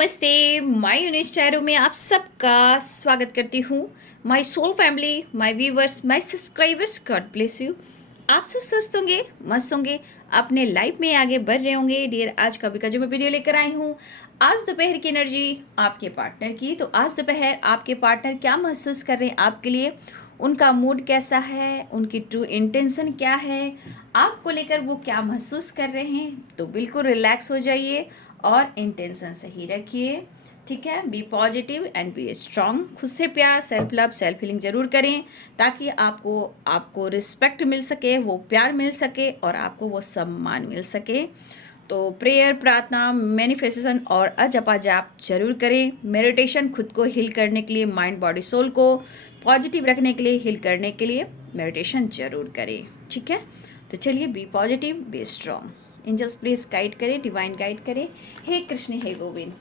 नमस्ते, my unique tarot में आप सबका स्वागत करती हूँ। My soul family, my viewers, my subscribers, God bless you. आप सब स्वस्थ होंगे, मस्त होंगे, अपने लाइफ में आगे बढ़ रहे होंगे। डियर, आज का जो मैं वीडियो लेकर आई हूँ, आज दोपहर की एनर्जी आपके पार्टनर की। तो आज दोपहर आपके पार्टनर क्या महसूस कर रहे हैं आपके लिए, उनका मूड कैसा है, उनकी ट्रू इंटेंशन क्या है, आपको लेकर वो क्या महसूस कर रहे हैं। तो बिल्कुल रिलैक्स हो जाइए और इंटेंशन सही रखिए, ठीक है। Be positive and be strong. खुद से प्यार, सेल्फ लव, सेल्फ हीलिंग जरूर करें, ताकि आपको आपको रिस्पेक्ट मिल सके, वो प्यार मिल सके और आपको वो सम्मान मिल सके। तो प्रेयर, प्रार्थना, मैनिफेस्टेशन और अजपा जाप जरूर करें। मेडिटेशन खुद को हील करने के लिए, माइंड बॉडी सोल को पॉजिटिव रखने के लिए, हील करने के लिए मेडिटेशन जरूर करें, ठीक है। तो चलिए, be positive, be strong. Angels please guide करें, डिवाइन गाइड करें। हे कृष्ण, हे गोविंद।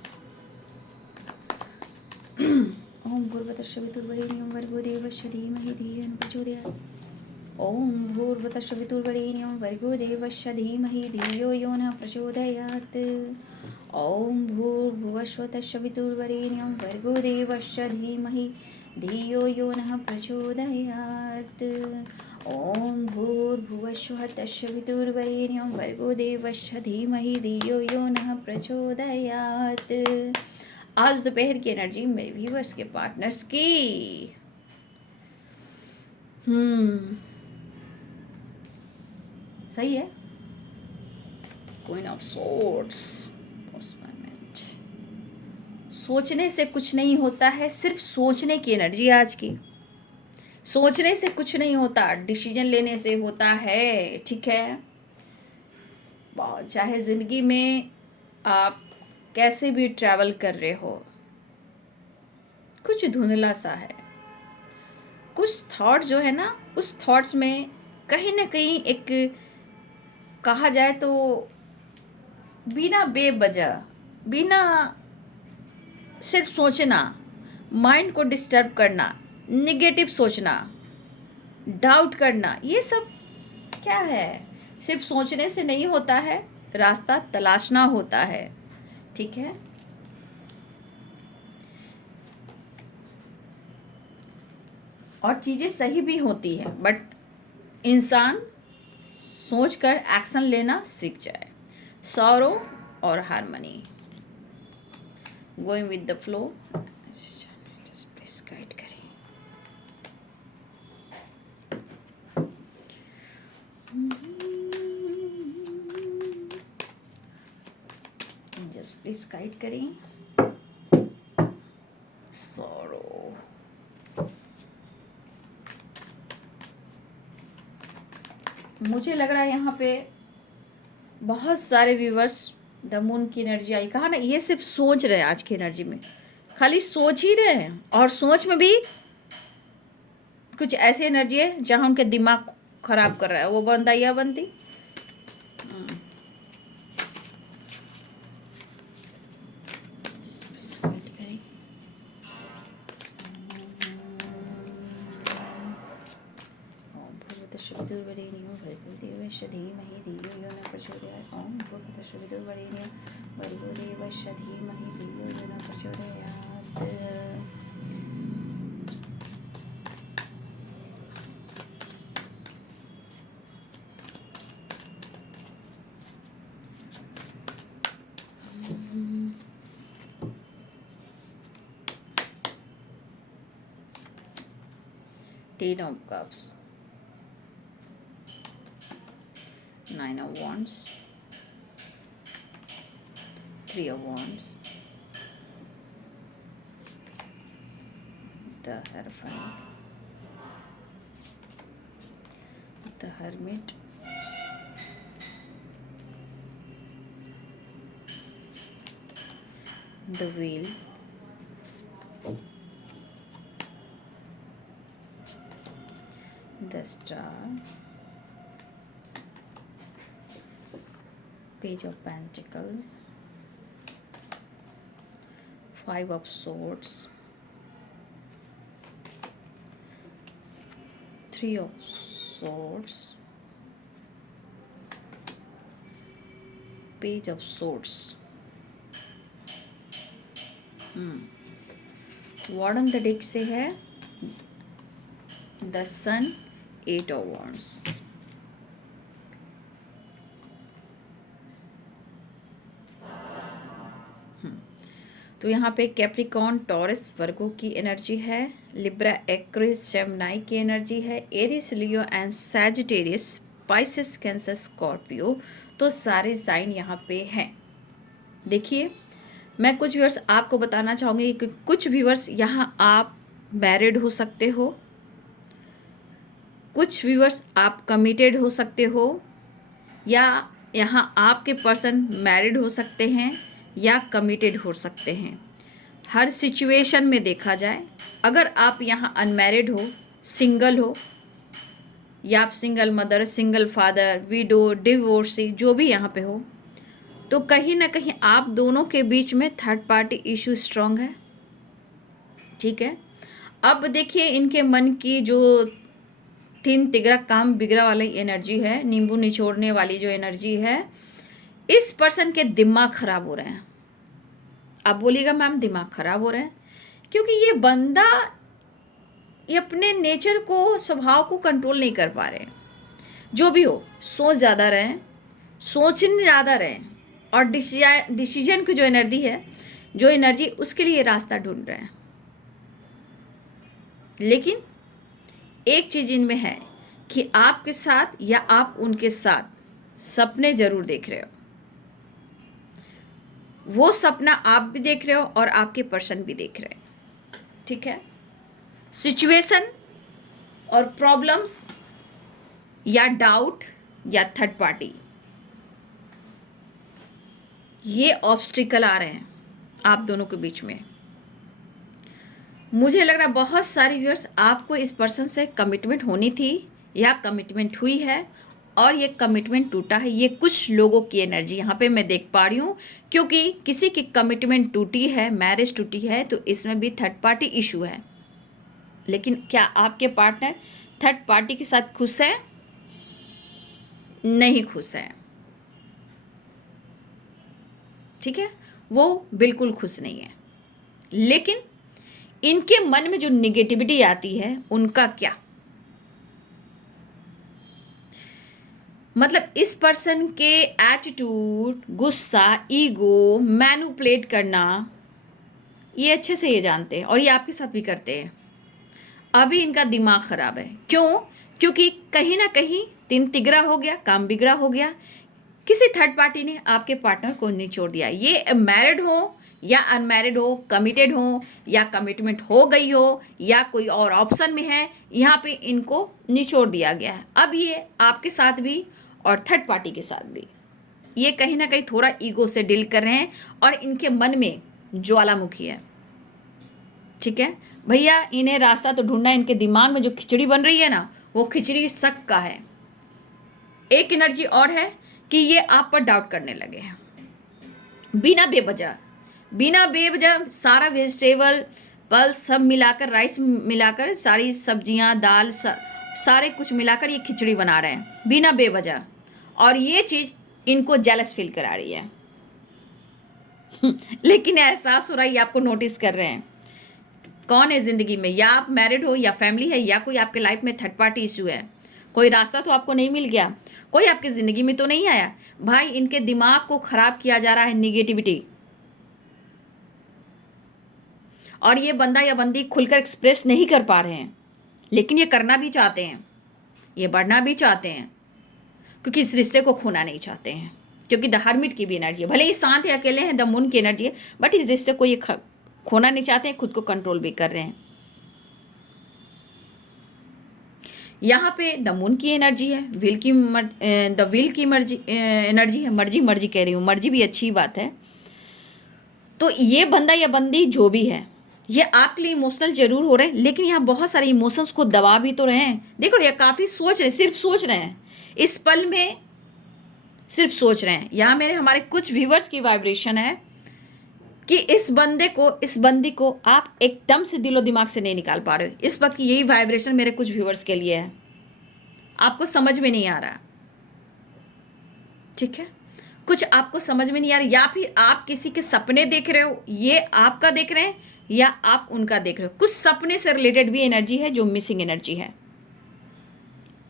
ओम भूर्भुवस्सुः वितुर्वरेण्यं भर्गो देवस्य धीमहि धियो न प्रचोदयात्। ओम भूर्भुवस्सुः वितुर्वरेण्यं भर्गो देवस्य धीमहि धियो यो न प्रचोदयात्। ओम भूर्भुवस्सुः वितुर्वरेण्यं भर्गो देवस्य धीमहि धियो यो न प्रचोदयात्। ओम भूर्भुवस्सुः वितुर्वरेण्यं भर्गो देवस्य धीमहि धियो यो न प्रचोदयात्। आज दोपहर की एनर्जी मेरे व्यूवर्स के पार्टनर्स की सही है। Queen of swords, postman. सोचने से कुछ नहीं होता है, सिर्फ सोचने की एनर्जी आज की। सोचने से कुछ नहीं होता, डिसीजन लेने से होता है, ठीक है। चाहे जिंदगी में आप कैसे भी ट्रैवल कर रहे हो, कुछ धुंधला सा है, कुछ थॉट्स जो है ना, उस थॉट्स में कहीं ना कहीं एक, कहा जाए तो बिना बेवजह, बिना सिर्फ सोचना, माइंड को डिस्टर्ब करना, निगेटिव सोचना, डाउट करना, ये सब क्या है। सिर्फ सोचने से नहीं होता है, रास्ता तलाशना होता है, ठीक है। और चीज़ें सही भी होती हैं, बट इंसान सोचकर एक्शन लेना सीख जाए। सॉरो और harmony, going with the flow. Just please guide करें। जस्ट प्लीज गाइड करें। सॉरो, मुझे लग रहा है यहाँ पे बहुत सारे व्यूवर्स द मून की एनर्जी आई। कहा ना, ये सिर्फ सोच रहे हैं आज की एनर्जी में, खाली सोच ही रहे हैं। और सोच में भी कुछ ऐसी एनर्जी है जहाँ उनके दिमाग खराब कर रहा है, वो बंदा या बनती। विदुर्वरेण्यो भर्गो देवस्य धीमहि धियो यो न प्रचोदयात्। ओम भूर्भुवस्सुः वितुर्वरेण्यं भर्गो देवस्य धीमहि धियो यो न प्रचोदयात्। Ten of Cups, Nine of Wands, Three of Wands, the Hierophant, the Hermit, the Wheel, the Star, Page of Pentacles, Five of Swords, Three of Swords, Page of Swords, sword on the deck से है the sun, 8 of wands. तो यहाँ पे Capricorn, taurus, वर्गो की energy है, Libra, Aquarius, Gemini की energy है, Aries, Leo and Sagittarius, Pisces, Cancer, Scorpio. तो सारे साइन यहाँ पे हैं। देखिए, मैं कुछ व्यूअर्स आपको बताना चाहूँगी कि कुछ व्यूअर्स यहाँ आप मैरिड हो सकते हो, कुछ व्यूअर्स आप कमिटेड हो सकते हो, या यहाँ आपके पर्सन मैरिड हो सकते हैं या कमिटेड हो सकते हैं। हर सिचुएशन में देखा जाए, अगर आप यहाँ अनमैरिड हो, सिंगल हो, या आप single mother, single father, window, divorcee, जो भी यहाँ पे हो, तो कहीं ना कहीं आप दोनों के बीच में थर्ड पार्टी इशू स्ट्रांग है। ठीक है, अब देखिए इनके मन की जो तीन तिगड़ा काम बिगड़ा वाली एनर्जी है, नींबू निचोड़ने वाली जो एनर्जी है, इस पर्सन के दिमाग खराब हो रहे हैं। आप बोलिएगा मैम दिमाग खराब हो रहे हैं, क्योंकि ये बंदा ये अपने नेचर को, स्वभाव को कंट्रोल नहीं कर पा रहे हैं। जो भी हो, सोच ज़्यादा रहे, सोचने ज़्यादा रहे, और डिसीजन की जो एनर्जी है, जो एनर्जी, उसके लिए रास्ता ढूंढ रहे हैं। लेकिन एक चीज़ इनमें है कि आपके साथ या आप उनके साथ सपने ज़रूर देख रहे हो। वो सपना आप भी देख रहे हो और आपके पर्सन भी देख रहे हैं। ठीक है, सिचुएशन और प्रॉब्लम्स या डाउट या थर्ड पार्टी, ये ऑब्स्टिकल आ रहे हैं आप दोनों के बीच में। मुझे लग रहा है बहुत सारे व्यूअर्स, आपको इस पर्सन से कमिटमेंट होनी थी या कमिटमेंट हुई है और ये कमिटमेंट टूटा है। ये कुछ लोगों की एनर्जी यहाँ पे मैं देख पा रही हूँ, क्योंकि किसी की कमिटमेंट टूटी है, मैरिज टूटी है, तो इसमें भी थर्ड पार्टी इशू है। लेकिन क्या आपके पार्टनर थर्ड पार्टी के साथ खुश है? नहीं खुश है। ठीक है, वो बिल्कुल खुश नहीं है। लेकिन इनके मन में जो निगेटिविटी आती है, उनका क्या मतलब, इस पर्सन के एटीट्यूड, गुस्सा, ईगो, मैनिपुलेट करना, ये अच्छे से ये जानते हैं और ये आपके साथ भी करते हैं। अभी इनका दिमाग खराब है। क्यों? क्योंकि कहीं ना कहीं तीन तिगड़ा हो गया, काम बिगड़ा हो गया। किसी थर्ड पार्टी ने आपके पार्टनर को निचोड़ दिया। ये मैरिड हो या अनमैरिड हो, कमिटेड हो या कमिटमेंट हो गई हो, या कोई और ऑप्शन में है, यहाँ पे इनको निचोड़ दिया गया है। अब ये आपके साथ भी और थर्ड पार्टी के साथ भी ये कहीं ना कहीं थोड़ा ईगो से डील कर रहे हैं और इनके मन में ज्वालामुखी है। ठीक है भैया, इन्हें रास्ता तो ढूंढना है। इनके दिमाग में जो खिचड़ी बन रही है ना, वो खिचड़ी शक का है। एक एनर्जी और है कि ये आप पर डाउट करने लगे हैं बिना बेवजह सारा वेजिटेबल पल्स सब मिलाकर, राइस मिलाकर, सारी सब्जियां, दाल, सारे कुछ मिलाकर ये खिचड़ी बना रहे हैं बिना बेवजह, और ये चीज़ इनको जेलस फील करा रही है। लेकिन एहसास हो रहा है, ये आपको नोटिस कर रहे हैं। कौन है ज़िंदगी में, या आप मैरिड हो या फैमिली है, या कोई आपके लाइफ में थर्ड पार्टी इशू है। कोई रास्ता तो आपको नहीं मिल गया, कोई आपकी ज़िंदगी में तो नहीं आया। भाई, इनके दिमाग को ख़राब किया जा रहा है निगेटिविटी, और ये बंदा या बंदी खुलकर एक्सप्रेस नहीं कर पा रहे हैं। लेकिन ये करना भी चाहते हैं, ये बढ़ना भी चाहते हैं, क्योंकि इस रिश्ते को खोना नहीं चाहते हैं। क्योंकि द हर्मिट की भी एनर्जी है, भले ही शांत या अकेले हैं, द मून की एनर्जी है, बट इस रिश्ते को ये खोना नहीं चाहते हैं, खुद को कंट्रोल भी कर रहे हैं। यहाँ पे द मून की एनर्जी है, द विल की एनर्जी है। मर्जी कह रही हूँ, मर्जी भी अच्छी बात है। तो ये बंदा या बंदी जो भी है, ये आपके लिए इमोशनल जरूर हो रहे हैं, लेकिन यहाँ बहुत सारे इमोशंस को दबा भी तो रहे हैं। देखो, ये काफ़ी सोच रहे हैं, सिर्फ सोच रहे हैं, इस पल में सिर्फ सोच रहे हैं। यहाँ हमारे कुछ व्यूवर्स की वाइब्रेशन है कि इस बंदी को आप एकदम से दिलो दिमाग से नहीं निकाल पा रहे हो। इस वक्त यही वाइब्रेशन मेरे कुछ व्यूवर्स के लिए है, आपको समझ में नहीं आ रहा। ठीक है, कुछ आपको समझ में नहीं आ रहा, या फिर आप किसी के सपने देख रहे हो, ये आपका देख रहे हैं या आप उनका देख रहे हो। कुछ सपने से रिलेटेड भी एनर्जी है जो मिसिंग एनर्जी है,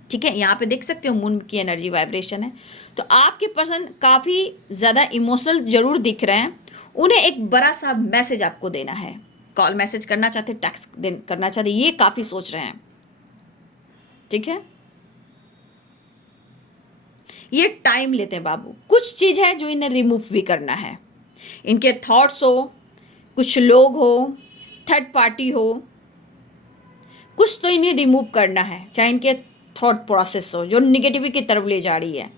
ठीक है। यहाँ पे देख सकते हो मून की एनर्जी वाइब्रेशन है। तो आपके पर्सन काफ़ी ज़्यादा इमोशनल जरूर दिख रहे हैं, उन्हें एक बड़ा सा मैसेज आपको देना है, कॉल मैसेज करना चाहते, टेक्स्ट करना चाहते, ये काफ़ी सोच रहे हैं, ठीक है। ये टाइम लेते हैं बाबू, कुछ चीज़ है जो इन्हें रिमूव भी करना है। इनके थॉट्स हो, कुछ लोग हो, थर्ड पार्टी हो, कुछ तो इन्हें रिमूव करना है, चाहे इनके थॉट प्रोसेस हो जो निगेटिविटी की तरफ ले जा रही है,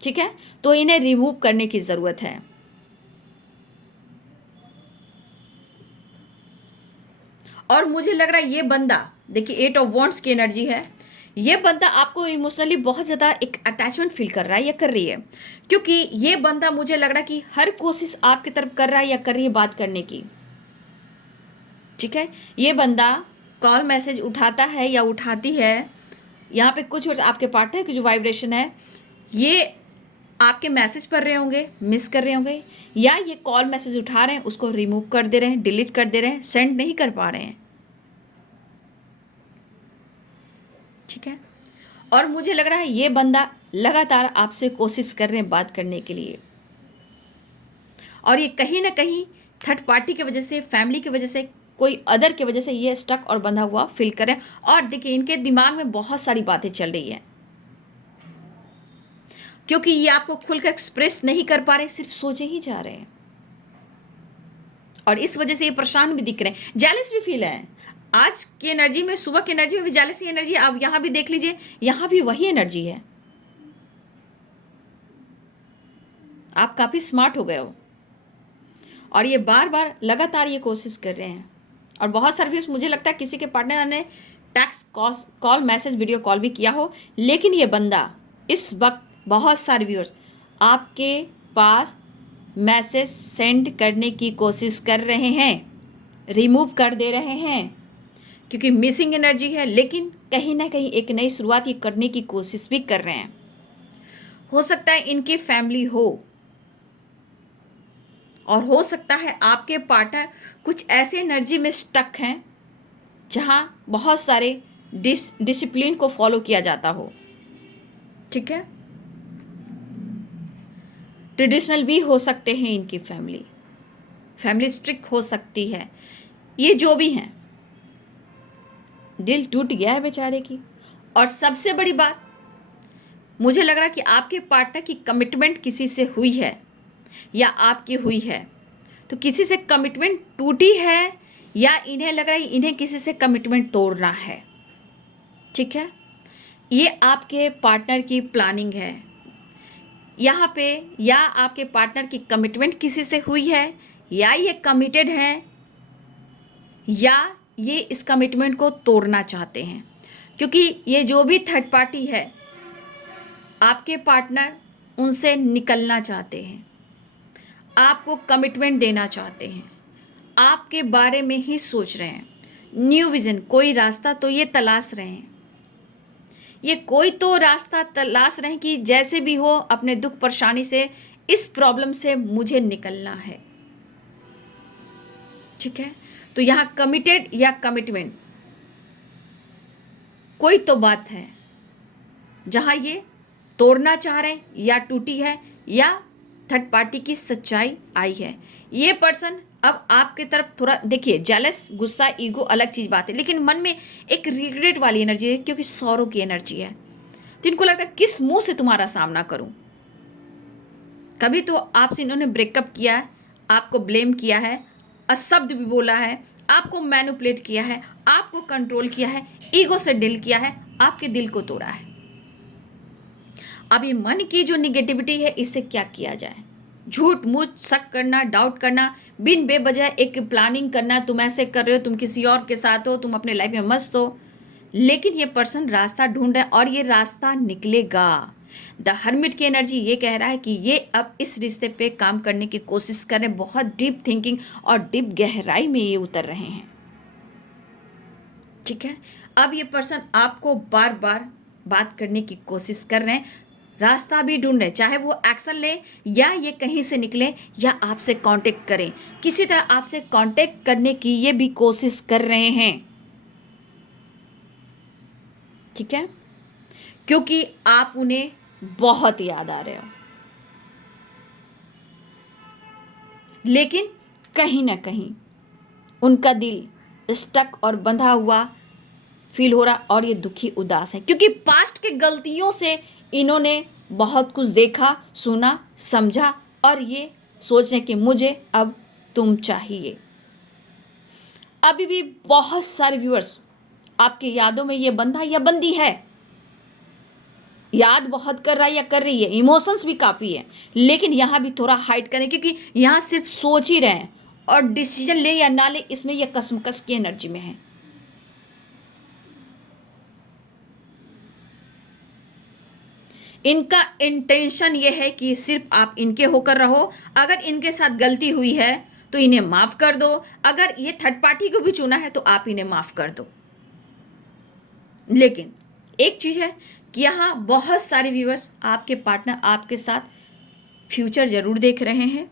ठीक है। तो इन्हें रिमूव करने की ज़रूरत है। और मुझे लग रहा है ये बंदा, देखिए 8 ऑफ वॉन्ड्स की एनर्जी है, ये बंदा आपको इमोशनली बहुत ज़्यादा एक अटैचमेंट फील कर रहा है या कर रही है, क्योंकि ये बंदा मुझे लग रहा है कि हर कोशिश आपकी तरफ कर रहा है या कर रही है बात करने की, ठीक है। ये बंदा कॉल मैसेज उठाता है या उठाती है, यहाँ पे कुछ आपके पार्टनर की जो वाइब्रेशन है, ये आपके मैसेज पढ़ रहे होंगे, मिस कर रहे होंगे, या ये कॉल मैसेज उठा रहे हैं उसको रिमूव कर दे रहे हैं, डिलीट कर दे रहे हैं, सेंड नहीं कर पा रहे हैं, ठीक है। और मुझे लग रहा है ये बंदा लगातार आपसे कोशिश कर रहे हैं बात करने के लिए, और ये कहीं ना कहीं थर्ड पार्टी की वजह से, फैमिली की वजह से, कोई अदर की वजह से ये स्टक और बंधा हुआ फील कर रहे हैं। और देखिए इनके दिमाग में बहुत सारी बातें चल रही हैं, क्योंकि ये आपको खुलकर एक्सप्रेस नहीं कर पा रहे, सिर्फ सोचे ही जा रहे हैं, और इस वजह से ये परेशान भी दिख रहे हैं, जेलस भी फील है। आज की एनर्जी में, सुबह की एनर्जी में भी जेलसी एनर्जी, आप यहाँ भी देख लीजिए, यहाँ भी वही एनर्जी है। आप काफ़ी स्मार्ट हो गए हो, और ये बार बार लगातार ये कोशिश कर रहे हैं, और बहुत सारे व्यूअर्स, मुझे लगता है किसी के पार्टनर ने text call message video call भी किया हो, लेकिन ये बंदा इस वक्त, बहुत सारे व्यूअर्स आपके पास मैसेज सेंड करने की कोशिश कर रहे हैं, रिमूव कर दे रहे हैं, क्योंकि मिसिंग एनर्जी है, लेकिन कहीं ना कहीं एक नई शुरुआत ये करने की कोशिश भी कर रहे हैं। हो सकता है इनकी फैमिली हो, और हो सकता है आपके पार्टनर कुछ ऐसे एनर्जी में स्टक हैं जहां बहुत सारे डिसिप्लिन को फॉलो किया जाता हो, ठीक है। ट्रेडिशनल भी हो सकते हैं इनकी फैमिली स्ट्रिक्ट हो सकती है, ये जो भी हैं, दिल टूट गया है बेचारे की। और सबसे बड़ी बात, मुझे लग रहा है कि आपके पार्टनर की कमिटमेंट किसी से हुई है या आपकी हुई है, तो किसी से कमिटमेंट टूटी है, या इन्हें लग रहा है इन्हें किसी से कमिटमेंट तोड़ना है, ठीक है। ये आपके पार्टनर की प्लानिंग है यहाँ पे, या आपके पार्टनर की कमिटमेंट किसी से हुई है, या ये कमिटेड हैं, या ये इस कमिटमेंट को तोड़ना चाहते हैं, क्योंकि ये जो भी थर्ड पार्टी है, आपके पार्टनर उनसे निकलना चाहते हैं, आपको कमिटमेंट देना चाहते हैं, आपके बारे में ही सोच रहे हैं, न्यू विज़न, कोई रास्ता तो ये तलाश रहे हैं, ये कोई तो रास्ता तलाश रहे हैं कि जैसे भी हो अपने दुख परेशानी से, इस प्रॉब्लम से मुझे निकलना है, ठीक है। तो यहाँ कमिटेड या कमिटमेंट, कोई तो बात है जहाँ ये तोड़ना चाह रहे हैं, या टूटी है, या थर्ड पार्टी की सच्चाई आई है। ये पर्सन अब आपके तरफ थोड़ा, देखिए जेलस, गुस्सा, ईगो अलग चीज़ बात है, लेकिन मन में एक रिग्रेट वाली एनर्जी है, क्योंकि सौरों की एनर्जी है। तो इनको लगता है किस मुंह से तुम्हारा सामना करूं। कभी तो आपसे इन्होंने ब्रेकअप किया है, आपको ब्लेम किया है, अशब्द भी बोला है, आपको मैनिपुलेट किया है, आपको कंट्रोल किया है, ईगो से डील किया है, आपके दिल को तोड़ा है। अब ये मन की जो निगेटिविटी है, इससे क्या किया जाए? झूठ मूठ, शक करना, डाउट करना, बिन बेवजह एक प्लानिंग करना, तुम ऐसे कर रहे हो, तुम किसी और के साथ हो, तुम अपने लाइफ में मस्त हो, लेकिन ये पर्सन रास्ता ढूंढ रहा है, और ये रास्ता निकलेगा। द हर्मिट की एनर्जी ये कह रहा है कि ये अब इस रिश्ते पे काम करने की कोशिश कर रहे हैं, बहुत डीप थिंकिंग और डीप गहराई में ये उतर रहे हैं, ठीक है। अब ये पर्सन आपको बार बार बात करने की कोशिश कर रहे हैं, रास्ता भी ढूंढ रहे, चाहे वो एक्शन ले या ये कहीं से निकले या आपसे कांटेक्ट करें, किसी तरह आपसे कांटेक्ट करने की ये भी कोशिश कर रहे हैं। ठीक है, क्योंकि आप उन्हें बहुत याद आ रहे हो, लेकिन कहीं ना कहीं उनका दिल स्टक और बंधा हुआ फील हो रहा और ये दुखी उदास है, क्योंकि पास्ट के गलतियों से इन्होंने बहुत कुछ देखा, सुना, समझा और ये सोच रहे कि मुझे अब तुम चाहिए। अभी भी बहुत सारे व्यूअर्स आपकी यादों में ये बंधा या बंदी है, याद बहुत कर रहा है या कर रही है, इमोशंस भी काफ़ी है, लेकिन यहाँ भी थोड़ा हाइड करें, क्योंकि यहाँ सिर्फ सोच ही रहे हैं और डिसीजन ले या ना ले इसमें यह कसमकस की एनर्जी में है। इनका इंटेंशन ये है कि सिर्फ आप इनके होकर रहो, अगर इनके साथ गलती हुई है तो इन्हें माफ कर दो, अगर ये थर्ड पार्टी को भी चुना है तो आप इन्हें माफ कर दो। लेकिन एक चीज है कि यहाँ बहुत सारे व्यूअर्स आपके पार्टनर आपके साथ फ्यूचर जरूर देख रहे हैं,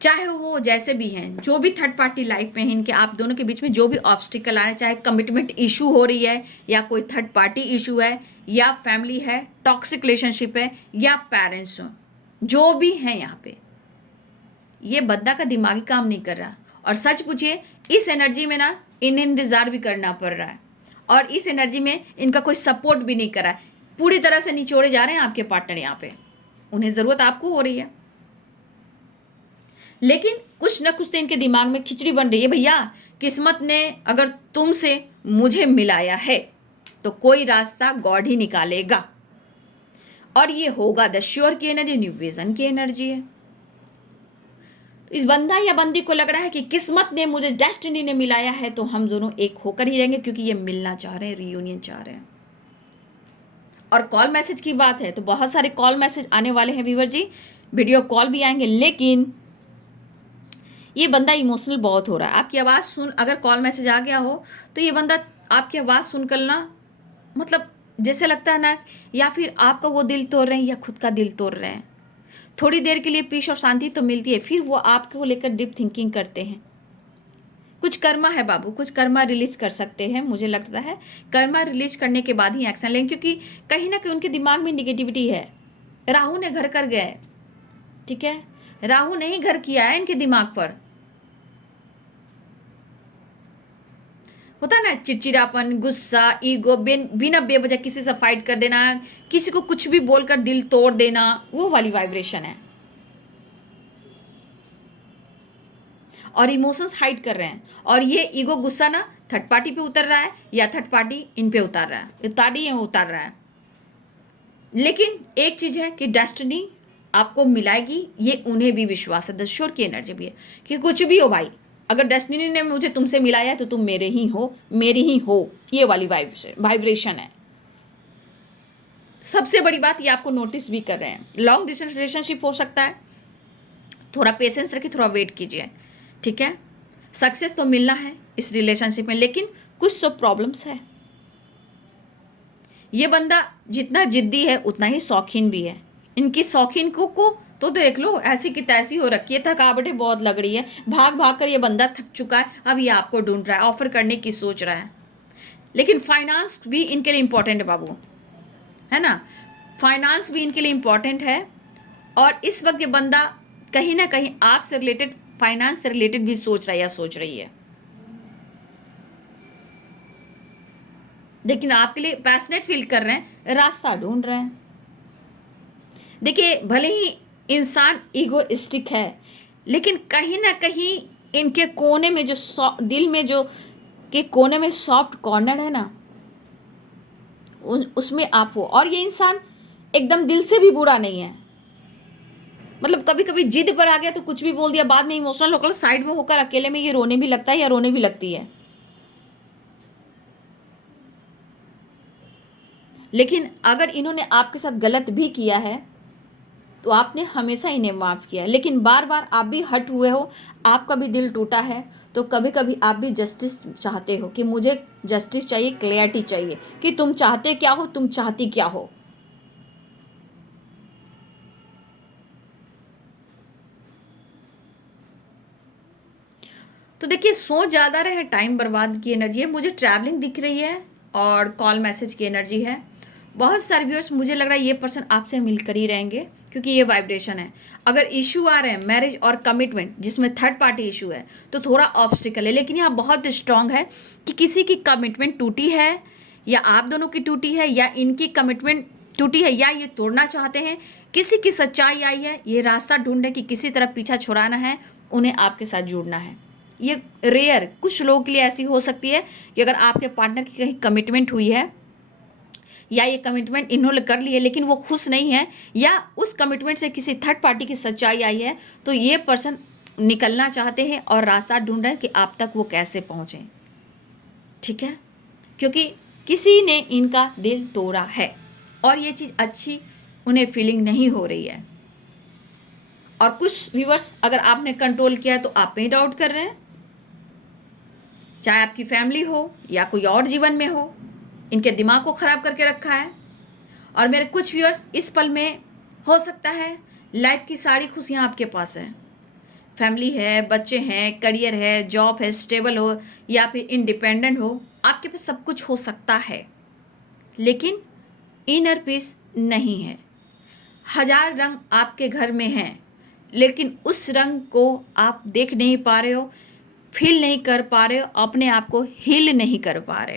चाहे वो जैसे भी हैं, जो भी थर्ड पार्टी लाइफ में है इनके, आप दोनों के बीच में जो भी ऑब्स्टिकल आ रहे हैं, चाहे कमिटमेंट इशू हो रही है या कोई थर्ड पार्टी इशू है या फैमिली है, टॉक्सिक रिलेशनशिप है या पेरेंट्स हो, जो भी हैं यहाँ पे, ये बंदा का दिमागी काम नहीं कर रहा। और सच पूछिए इस एनर्जी में ना इन्हें इंतज़ार भी करना पड़ रहा है और इस एनर्जी में इनका कोई सपोर्ट भी नहीं कर रहा है, पूरी तरह से निचोड़े जा रहे हैं आपके पार्टनर यहाँ पे, उन्हें ज़रूरत आपको हो रही है, लेकिन कुछ ना कुछ तो इनके दिमाग में खिचड़ी बन रही है। भैया किस्मत ने अगर तुमसे मुझे मिलाया है तो कोई रास्ता गॉड ही निकालेगा, और ये होगा द श्योर की एनर्जी, न्यू विजन की एनर्जी है। तो इस बंदा या बंदी को लग रहा है कि किस्मत ने मुझे, डेस्टिनी ने मिलाया है तो हम दोनों एक होकर ही रहेंगे, क्योंकि ये मिलना चाह रहे हैं, रियूनियन चाह रहे हैं। और कॉल मैसेज की बात है तो बहुत सारे कॉल मैसेज आने वाले हैं व्यूअर जी, वीडियो कॉल भी आएंगे, लेकिन ये बंदा इमोशनल बहुत हो रहा है। आपकी आवाज़ सुन, अगर कॉल मैसेज आ गया हो तो ये बंदा आपकी आवाज़ सुनकर ना, मतलब जैसे लगता है ना, या फिर आपका वो दिल तोड़ रहे हैं या खुद का दिल तोड़ रहे हैं। थोड़ी देर के लिए पीस और शांति तो मिलती है, फिर वो आपको लेकर डीप थिंकिंग करते हैं। कुछ कर्मा है बाबू, कुछ कर्मा रिलीज कर सकते हैं, मुझे लगता है कर्मा रिलीज करने के बाद ही एक्शन लें, क्योंकि कहीं ना कहीं उनके दिमाग में निगेटिविटी है। राहु ने घर कर गया है, ठीक है, राहु ने ही घर किया है इनके दिमाग पर। होता है ना चिड़चिड़ापन, गुस्सा, ईगो, बिना बेवजह किसी से फाइट कर देना, किसी को कुछ भी बोलकर दिल तोड़ देना, वो वाली वाइब्रेशन है। और इमोशंस हाइड कर रहे हैं, और ये ईगो गुस्सा ना थर्ड पार्टी पे उतर रहा है या थर्ड पार्टी इन पे उतार रहा है, उतार रहा है। लेकिन एक चीज़ है कि डेस्टिनी आपको मिलाएगी, ये उन्हें भी विश्वास है, दश्योर की एनर्जी भी है कि कुछ भी हो भाई, अगर डेस्टिनी ने मुझे तुमसे मिलाया है तो तुम मेरे ही हो, मेरी ही हो, ये वाली वाइब्रेशन है। सबसे बड़ी बात ये आपको नोटिस भी कर रहे हैं। लॉन्ग डिस्टेंस रिलेशनशिप हो सकता है, थोड़ा पेशेंस रखिए, थोड़ा वेट कीजिए, ठीक है। सक्सेस तो मिलना है इस रिलेशनशिप में, लेकिन कुछ तो प्रॉब्लम्स है। ये बंदा जितना जिद्दी है उतना ही शौकीन भी है। इनकी शौकीन को तो देख लो, ऐसी की तैसी हो रखी है, थकावटें बहुत लग रही है, भाग भाग कर ये बंदा थक चुका है, अब ये आपको ढूंढ रहा है, ऑफर करने की सोच रहा है। लेकिन फाइनेंस भी इनके लिए इम्पोर्टेंट है बाबू, है ना, फाइनेंस भी इनके लिए इम्पोर्टेंट है। और इस वक्त ये बंदा कहीं ना कहीं आपसे रिलेटेड, फाइनेंस से रिलेटेड भी सोच रहा है या सोच रही है, लेकिन आपके लिए पैशनेट फील कर रहे हैं, रास्ता ढूंढ रहे हैं। देखिए भले ही इंसान ईगोइस्टिक है, लेकिन कहीं ना कहीं इनके कोने में जो दिल में जो के कोने में सॉफ्ट कॉर्नर है ना, उसमें आप हो। और ये इंसान एकदम दिल से भी बुरा नहीं है, मतलब कभी कभी जिद पर आ गया तो कुछ भी बोल दिया, बाद में इमोशनल होकर साइड में होकर अकेले में ये रोने भी लगता है या रोने भी लगती है। लेकिन अगर इन्होंने आपके साथ गलत भी किया है तो आपने हमेशा इन्हें माफ़ किया है, लेकिन बार बार आप भी हट हुए हो, आपका भी दिल टूटा है, तो कभी कभी आप भी जस्टिस चाहते हो कि मुझे जस्टिस चाहिए, क्लैरिटी चाहिए कि तुम चाहते क्या हो, तुम चाहती क्या हो। तो देखिए सोच ज़्यादा रहे, टाइम बर्बाद की एनर्जी है, मुझे ट्रैवलिंग दिख रही है और कॉल मैसेज की एनर्जी है। बहुत सारे व्यूअर्स मुझे लग रहा है ये पर्सन आपसे मिलकर ही रहेंगे, क्योंकि ये वाइब्रेशन है। अगर इशू आ रहे हैं मैरिज और कमिटमेंट जिसमें थर्ड पार्टी इशू है तो थोड़ा ऑब्स्टिकल है, लेकिन यहाँ बहुत स्ट्रांग है कि किसी की कमिटमेंट टूटी है, या आप दोनों की टूटी है, या इनकी कमिटमेंट टूटी है, या ये तोड़ना चाहते हैं। किसी की सच्चाई आई है, ये रास्ता ढूंढे कि किसी तरह पीछा छुड़ाना है, उन्हें आपके साथ जुड़ना है। ये रेयर कुछ लोगों के लिए ऐसी हो सकती है कि अगर आपके पार्टनर की कहीं कमिटमेंट हुई है, या ये कमिटमेंट इन्होंने कर ली है लेकिन वो खुश नहीं है, या उस कमिटमेंट से किसी थर्ड पार्टी की सच्चाई आई है, तो ये पर्सन निकलना चाहते हैं और रास्ता ढूंढ रहे हैं कि आप तक वो कैसे पहुँचें। ठीक है, क्योंकि किसी ने इनका दिल तोड़ा है और ये चीज़ अच्छी उन्हें फीलिंग नहीं हो रही है। और कुछ व्यूअर्स अगर आपने कंट्रोल किया है तो आप में डाउट कर रहे हैं, चाहे आपकी फैमिली हो या कोई और जीवन में हो, इनके दिमाग को ख़राब करके रखा है। और मेरे कुछ व्यूअर्स इस पल में हो सकता है लाइफ की सारी खुशियाँ आपके पास है, फैमिली है, बच्चे हैं, करियर है, जॉब है, स्टेबल हो या फिर इंडिपेंडेंट हो, आपके पास सब कुछ हो सकता है, लेकिन इनर पीस नहीं है। हजार रंग आपके घर में हैं, लेकिन उस रंग को आप देख नहीं पा रहे हो, फील नहीं कर पा रहे हो, अपने आप को हील नहीं कर पा रहे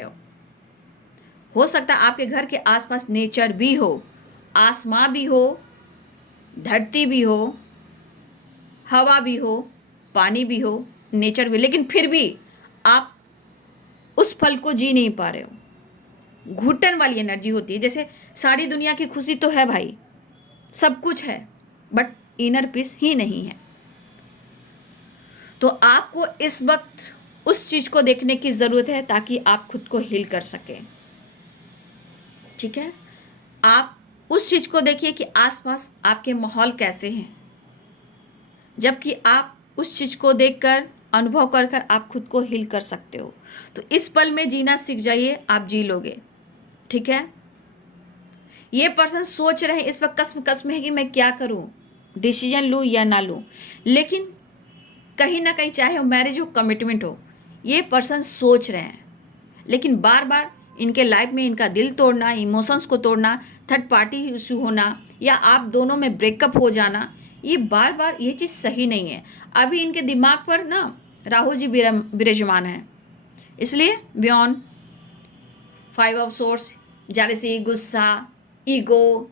हो सकता है आपके घर के आसपास नेचर भी हो, आसमां भी हो, धरती भी हो, हवा भी हो, पानी भी हो, नेचर भी, लेकिन फिर भी आप उस पल को जी नहीं पा रहे हो। घुटन वाली एनर्जी होती है, जैसे सारी दुनिया की खुशी तो है भाई, सब कुछ है, बट इनर पीस ही नहीं है। तो आपको इस वक्त उस चीज़ को देखने की ज़रूरत है ताकि आप खुद को हील कर सकें। ठीक है, आप उस चीज़ को देखिए कि आसपास आपके माहौल कैसे हैं, जबकि आप उस चीज़ को देखकर अनुभव कर कर आप खुद को हील कर सकते हो। तो इस पल में जीना सीख जाइए, आप जी लोगे। ठीक है, ये पर्सन सोच रहे हैं इस वक्त, कस्म कस्म है कि मैं क्या करूं, डिसीजन लूं या ना लूं, लेकिन कहीं ना कहीं चाहे वो मैरिज हो, कमिटमेंट हो, ये पर्सन सोच रहे हैं, लेकिन बार बार इनके लाइफ में इनका दिल तोड़ना, इमोशंस को तोड़ना, थर्ड पार्टी इशू होना, या आप दोनों में ब्रेकअप हो जाना, ये बार बार ये चीज़ सही नहीं है। अभी इनके दिमाग पर ना राहु जी विराजमान है, इसलिए बियॉन्ड 5 ऑफ सोर्स, जेलसी, गुस्सा, ईगो,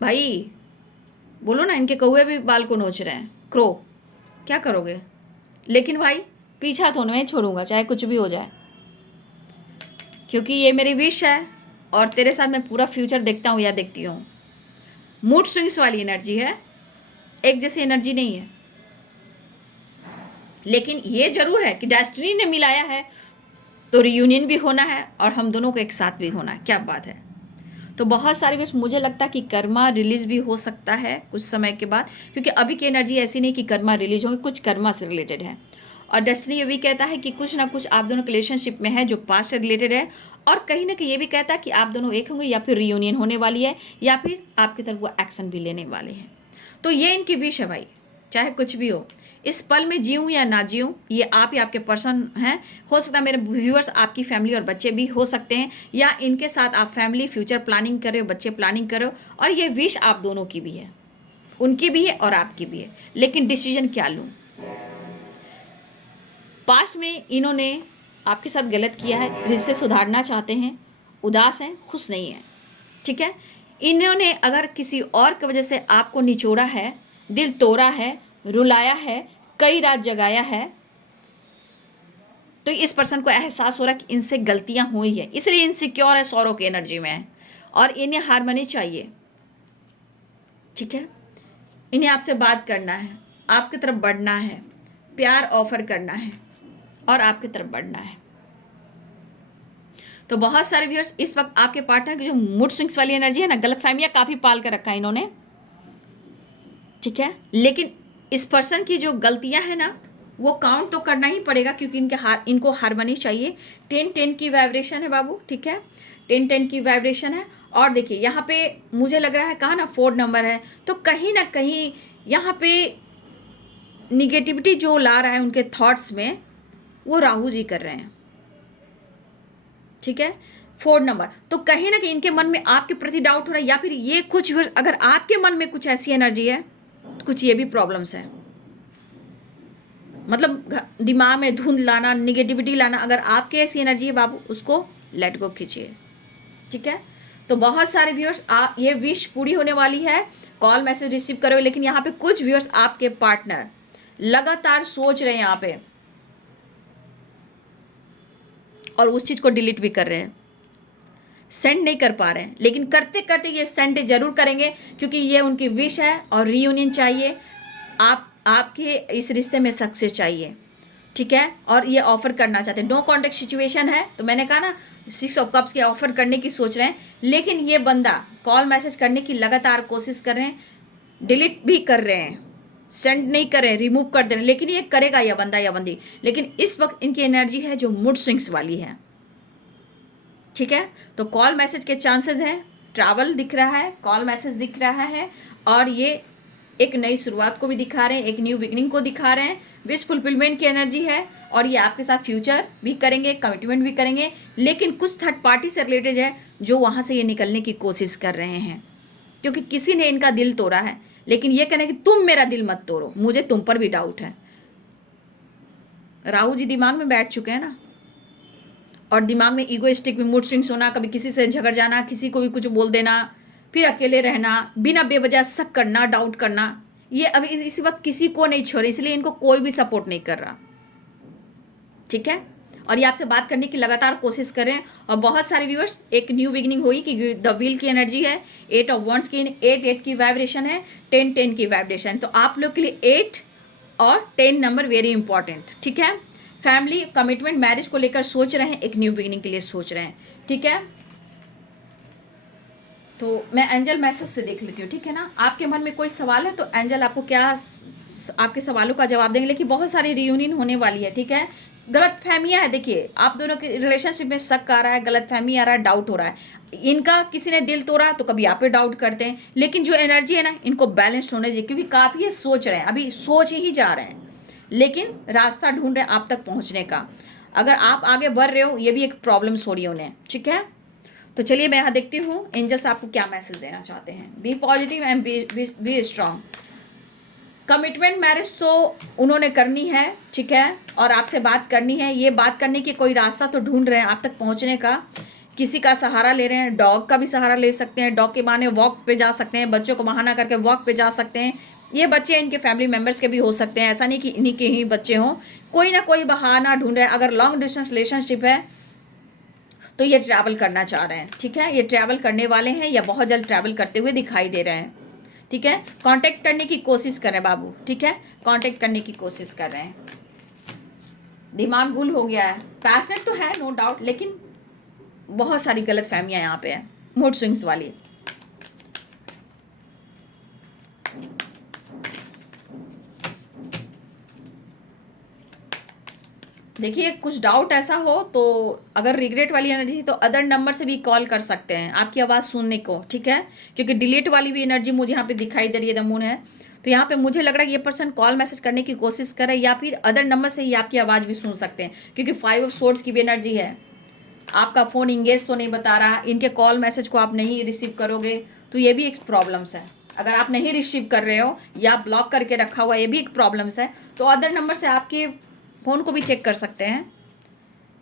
भाई बोलो ना, इनके कौवे भी बाल को नोच रहे हैं, क्रो, क्या करोगे? लेकिन भाई पीछा तो नहीं छोड़ूंगा, चाहे कुछ भी हो जाए, क्योंकि ये मेरी विश है और तेरे साथ मैं पूरा फ्यूचर देखता हूँ या देखती हूँ। मूड स्विंग्स वाली एनर्जी है, एक जैसी एनर्जी नहीं है, लेकिन ये जरूर है कि डेस्टिनी ने मिलाया है तो रियूनियन भी होना है और हम दोनों को एक साथ भी होना है। क्या बात है। तो बहुत सारे विश, मुझे लगता है कि कर्मा रिलीज भी हो सकता है कुछ समय के बाद, क्योंकि अभी की एनर्जी ऐसी नहीं कि कर्मा रिलीज होंगे, कुछ कर्मा से रिलेटेड है। और डेस्टिनी ये भी कहता है कि कुछ ना कुछ आप दोनों रिलेशनशिप में है जो पास्ट से रिलेटेड है, और कहीं ना कहीं ये भी कहता है कि आप दोनों एक होंगे, या फिर रियूनियन होने वाली है, या फिर आपकी तरफ वो एक्शन भी लेने वाले हैं। तो ये इनकी विश है भाई, चाहे कुछ भी हो, इस पल में जीऊँ या ना जीऊँ, ये आप ही आपके पर्सन हैं। हो सकता है मेरे व्यूअर्स आपकी फैमिली और बच्चे भी हो सकते हैं, या इनके साथ आप फैमिली फ्यूचर प्लानिंग कर रहे हो, बच्चे प्लानिंग कर रहे हो, और ये विश आप दोनों की भी है, उनकी भी है और आपकी भी है। लेकिन डिसीजन क्या लूँ? पास्ट में इन्होंने आपके साथ गलत किया है, रिश्ते सुधारना चाहते हैं, उदास हैं, खुश नहीं हैं। ठीक है, इन्होंने अगर किसी और की वजह से आपको निचोड़ा है, दिल तोड़ा है, रुलाया है, कई रात जगाया है, तो इस पर्सन को एहसास हो रहा है कि इनसे गलतियां हुई है, इसलिए इनसिक्योर है, सौरों की एनर्जी में है, और इन्हें हार्मनी चाहिए। ठीक है, इन्हें आपसे बात करना है, आपकी तरफ बढ़ना है, प्यार ऑफर करना है और आपकी तरफ बढ़ना है। तो बहुत सारे व्यूअर्स इस वक्त आपके पार्टनर की जो मूड स्विंग्स वाली एनर्जी है ना, गलत फहमियाँ काफ़ी पाल कर रखा है इन्होंने। ठीक है, लेकिन इस पर्सन की जो गलतियां हैं ना, वो काउंट तो करना ही पड़ेगा, क्योंकि इनको हार्मनी चाहिए। 10-10 की वाइब्रेशन है बाबू। ठीक है, 10-10 की वाइब्रेशन है। और देखिए यहाँ पे मुझे लग रहा है, कहा ना 4 नंबर है, तो कहीं ना कहीं यहाँ पे निगेटिविटी जो ला रहा है उनके थॉट्स में, वो राहु जी कर रहे हैं, ठीक है। 4 नंबर, तो कहीं ना कहीं इनके मन में आपके प्रति डाउट हो रहा है, या फिर ये कुछ, अगर आपके मन में कुछ ऐसी एनर्जी है, कुछ ये भी प्रॉब्लम्स है, मतलब दिमाग में धुंध लाना, निगेटिविटी लाना, अगर आपके ऐसी एनर्जी है बाबू, उसको लेट गो कीजिए, ठीक है। तो बहुत सारे व्यूअर्स, ये विश पूरी होने वाली है, कॉल मैसेज रिसीव करो, लेकिन यहाँ पे कुछ व्यूअर्स आपके पार्टनर लगातार सोच रहे हैं यहाँ पे, और उस चीज़ को डिलीट भी कर रहे हैं, सेंड नहीं कर पा रहे हैं, लेकिन करते करते ये सेंड जरूर करेंगे, क्योंकि ये उनकी विश है और रीयूनियन चाहिए, आपके इस रिश्ते में सक्सेस चाहिए, ठीक है। और ये ऑफर करना चाहते हैं, नो कॉन्टेक्ट सिचुएशन है, तो मैंने कहा ना 6 ऑफ कप्स के ऑफर करने की सोच रहे हैं, लेकिन ये बंदा कॉल मैसेज करने की लगातार कोशिश कर रहे हैं, डिलीट भी कर रहे हैं, सेंड नहीं कर रहे हैं, रिमूव कर दे रहे हैं, लेकिन ये करेगा या बंदा या बंदी, लेकिन इस वक्त इनकी एनर्जी है जो मूड स्विंग्स वाली है, ठीक है। तो कॉल मैसेज के चांसेस हैं, ट्रैवल दिख रहा है, कॉल मैसेज दिख रहा है, और ये एक नई शुरुआत को भी दिखा रहे हैं, एक न्यू बिगनिंग को दिखा रहे हैं, विश फुलफिलमेंट की एनर्जी है, और ये आपके साथ फ्यूचर भी करेंगे, कमिटमेंट भी करेंगे, लेकिन कुछ थर्ड पार्टी से रिलेटेड है जो वहाँ से ये निकलने की कोशिश कर रहे हैं, क्योंकि किसी ने इनका दिल तोड़ा है, लेकिन ये कहना कि तुम मेरा दिल मत तोड़ो, मुझे तुम पर भी डाउट है। राहु जी दिमाग में बैठ चुके हैं ना, और दिमाग में ईगोइस्टिक में मूड स्विंग्स होना, कभी किसी से झगड़ जाना, किसी को भी कुछ बोल देना, फिर अकेले रहना, बिना बेवजह शक करना, डाउट करना, ये अभी इसी वक्त किसी को नहीं छोड़, इसलिए इनको कोई भी सपोर्ट नहीं कर रहा, ठीक है। और ये आपसे बात करने की लगातार कोशिश कर रहे हैं, और बहुत सारे व्यूअर्स, एक न्यू बिगिनिंग हुई कि द व्हील की एनर्जी है, 8 ऑफ वंड्स की, 8 की वाइब्रेशन है, 10 की वाइब्रेशन, तो आप लोग के लिए 8 और 10 नंबर वेरी इंपॉर्टेंट, ठीक है। फैमिली, कमिटमेंट, मैरिज को लेकर सोच रहे हैं, एक न्यू बिगिनिंग के लिए सोच रहे हैं, ठीक है। तो मैं एंजल मैसेज से देख लेती हूँ, ठीक है ना। आपके मन में कोई सवाल है तो एंजल आपको क्या आपके सवालों का जवाब देंगे, लेकिन बहुत सारी रियूनियन होने वाली है, ठीक है। गलत फहमियाँ है, देखिए आप दोनों के रिलेशनशिप में शक आ रहा है, गलत फहमी आ रहा है, डाउट हो रहा है, इनका किसी ने दिल तोड़ा तो कभी आप पे डाउट करते हैं, लेकिन जो एनर्जी है ना, इनको बैलेंस्ड होने चाहिए, क्योंकि काफ़ी ये सोच रहे हैं, अभी सोच ही जा रहे हैं, लेकिन रास्ता ढूंढ रहे हैं आप तक पहुँचने का। अगर आप आगे बढ़ रहे हो, ये भी एक प्रॉब्लम्स हो रही है उन्हें, ठीक है। तो चलिए मैं यहाँ देखती हूँ एंजल्स आपको क्या मैसेज देना चाहते हैं। Be positive and be strong. Commitment marriage तो उन्होंने करनी है, ठीक है, और आपसे बात करनी है, ये बात करने की कोई रास्ता तो ढूंढ रहे हैं आप तक पहुँचने का, किसी का सहारा ले रहे हैं, डॉग का भी सहारा ले सकते हैं, डॉग के बहाने वॉक पे जा सकते हैं, बच्चों को बहाना करके वॉक पे जा सकते हैं, ये बच्चे इनके फैमिली मेम्बर्स के भी हो सकते हैं, ऐसा नहीं कि इन्हीं के ही बच्चे हों, कोई ना कोई बहाना ढूंढ रहे हैं। अगर लॉन्ग डिस्टेंस रिलेशनशिप है तो ये ट्रैवल करना चाह रहे हैं, ठीक है, ये ट्रैवल करने वाले हैं या बहुत जल्द ट्रैवल करते हुए दिखाई दे रहे हैं, ठीक है। कांटेक्ट करने की कोशिश कर रहे हैं बाबू, ठीक है, कांटेक्ट करने की कोशिश कर रहे हैं। दिमाग गुल हो गया है, पैशनेट तो है नो डाउट, लेकिन बहुत सारी गलत फहमियाँ यहाँ पे हैं, मूड स्विंग्स वाली। देखिए कुछ डाउट ऐसा हो तो अगर रिग्रेट वाली एनर्जी तो अदर नंबर से भी कॉल कर सकते हैं आपकी आवाज़ सुनने को, ठीक है, क्योंकि डिलीट वाली भी एनर्जी मुझे यहाँ पे दिखाई दे रही है, द मून है, तो यहाँ पे मुझे लग रहा है कि ये पर्सन कॉल मैसेज करने की कोशिश करे, या फिर अदर नंबर से ही आपकी आवाज़ भी सुन सकते हैं, क्योंकि 5 ऑफ सोर्ड्स की भी एनर्जी है। आपका फ़ोन इंगेज तो नहीं बता रहा, इनके कॉल मैसेज को आप नहीं रिसीव करोगे तो ये भी एक प्रॉब्लम्स है। अगर आप नहीं रिसीव कर रहे हो या ब्लॉक करके रखा हुआ, ये भी एक प्रॉब्लम्स है। तो अदर नंबर से आपके फ़ोन को भी चेक कर सकते हैं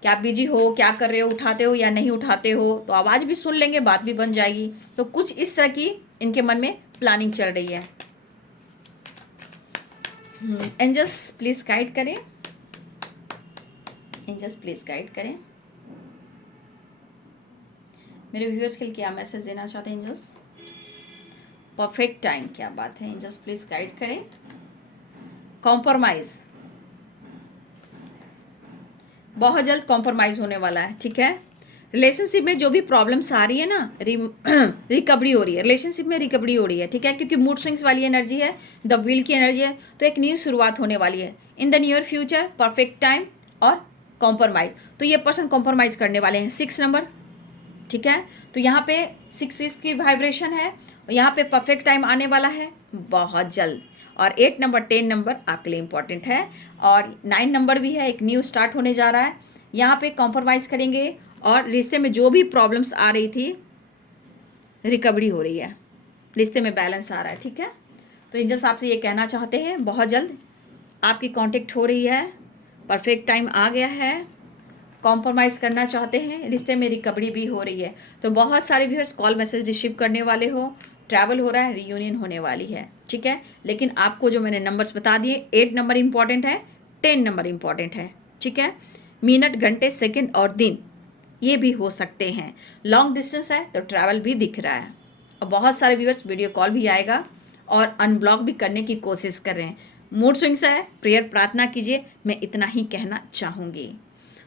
कि आप बिजी हो, क्या कर रहे हो, उठाते हो या नहीं उठाते हो, तो आवाज़ भी सुन लेंगे, बात भी बन जाएगी। तो कुछ इस तरह की इनके मन में प्लानिंग चल रही है। एंजल्स प्लीज़ गाइड करें, एंजल्स प्लीज़ गाइड करें मेरे व्यूअर्स के लिए, क्या मैसेज देना चाहते हैं एंजल्स। परफेक्ट टाइम, क्या बात है, एंजल्स प्लीज़ गाइड करें। कॉम्प्रोमाइज़, बहुत जल्द कॉम्प्रोमाइज़ होने वाला है, ठीक है। रिलेशनशिप में जो भी प्रॉब्लम्स आ रही है ना, रिकवरी हो रही है, रिलेशनशिप में रिकवरी हो रही है, ठीक है, क्योंकि मूड स्विंग्स वाली एनर्जी है, द व्हील की एनर्जी है, तो एक न्यू शुरुआत होने वाली है in the near future. Perfect time और कॉम्प्रोमाइज़, तो ये पर्सन कॉम्प्रोमाइज़ करने वाले हैं। 6 नंबर, ठीक है, तो यहाँ पे 6 की वाइब्रेशन है, और यहाँ पे परफेक्ट टाइम आने वाला है बहुत जल्द, और 8 नंबर 10 नंबर आपके लिए इम्पॉर्टेंट है, और 9 नंबर भी है, एक न्यू स्टार्ट होने जा रहा है। यहाँ पे कॉम्प्रोमाइज़ करेंगे और रिश्ते में जो भी प्रॉब्लम्स आ रही थी रिकवरी हो रही है, रिश्ते में बैलेंस आ रहा है, ठीक है। तो एंजल्स आपसे ये कहना चाहते हैं बहुत जल्द आपकी कांटेक्ट हो रही है, परफेक्ट टाइम आ गया है, कॉम्प्रोमाइज़ करना चाहते हैं, रिश्ते में रिकवरी भी हो रही है। तो बहुत सारे व्यूअर्स कॉल मैसेज रिसीव करने वाले हो, ट्रैवल हो रहा है, रियूनियन होने वाली है, ठीक है। लेकिन आपको जो मैंने नंबर्स बता दिए, 8 नंबर इंपॉर्टेंट है, 10 नंबर इंपॉर्टेंट है, ठीक है। मिनट, घंटे, सेकंड और दिन ये भी हो सकते हैं। लॉन्ग डिस्टेंस है तो ट्रैवल भी दिख रहा है, और बहुत सारे व्यूअर्स वीडियो कॉल भी आएगा और अनब्लॉक भी करने की कोशिश कर रहे हैं। मूड स्विंग्स है, प्रेयर प्रार्थना कीजिए, मैं इतना ही कहना चाहूँगी।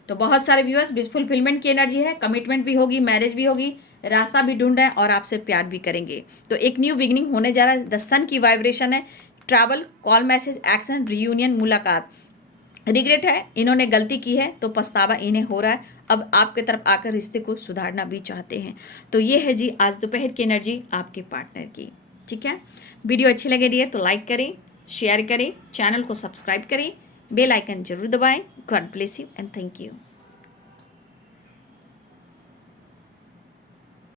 तो बहुत सारे व्यूअर्स विश फुलफिलमेंट की एनर्जी है, कमिटमेंट भी होगी, मैरिज भी होगी, रास्ता भी ढूंढ रहे हैं और आपसे प्यार भी करेंगे। तो एक न्यू बिगनिंग होने जा रहा है, द सन की वाइब्रेशन है, travel, call message, action, reunion, मुलाकात। रिग्रेट है, इन्होंने गलती की है तो पछतावा इन्हें हो रहा है, अब आपके तरफ आकर रिश्ते को सुधारना भी चाहते हैं। तो ये है जी आज दोपहर की एनर्जी आपके पार्टनर की, ठीक है। वीडियो अच्छे लगे डियर तो लाइक करें, शेयर करें, चैनल को सब्सक्राइब करें, बेल आइकन जरूर दबाएं। God bless you and thank you.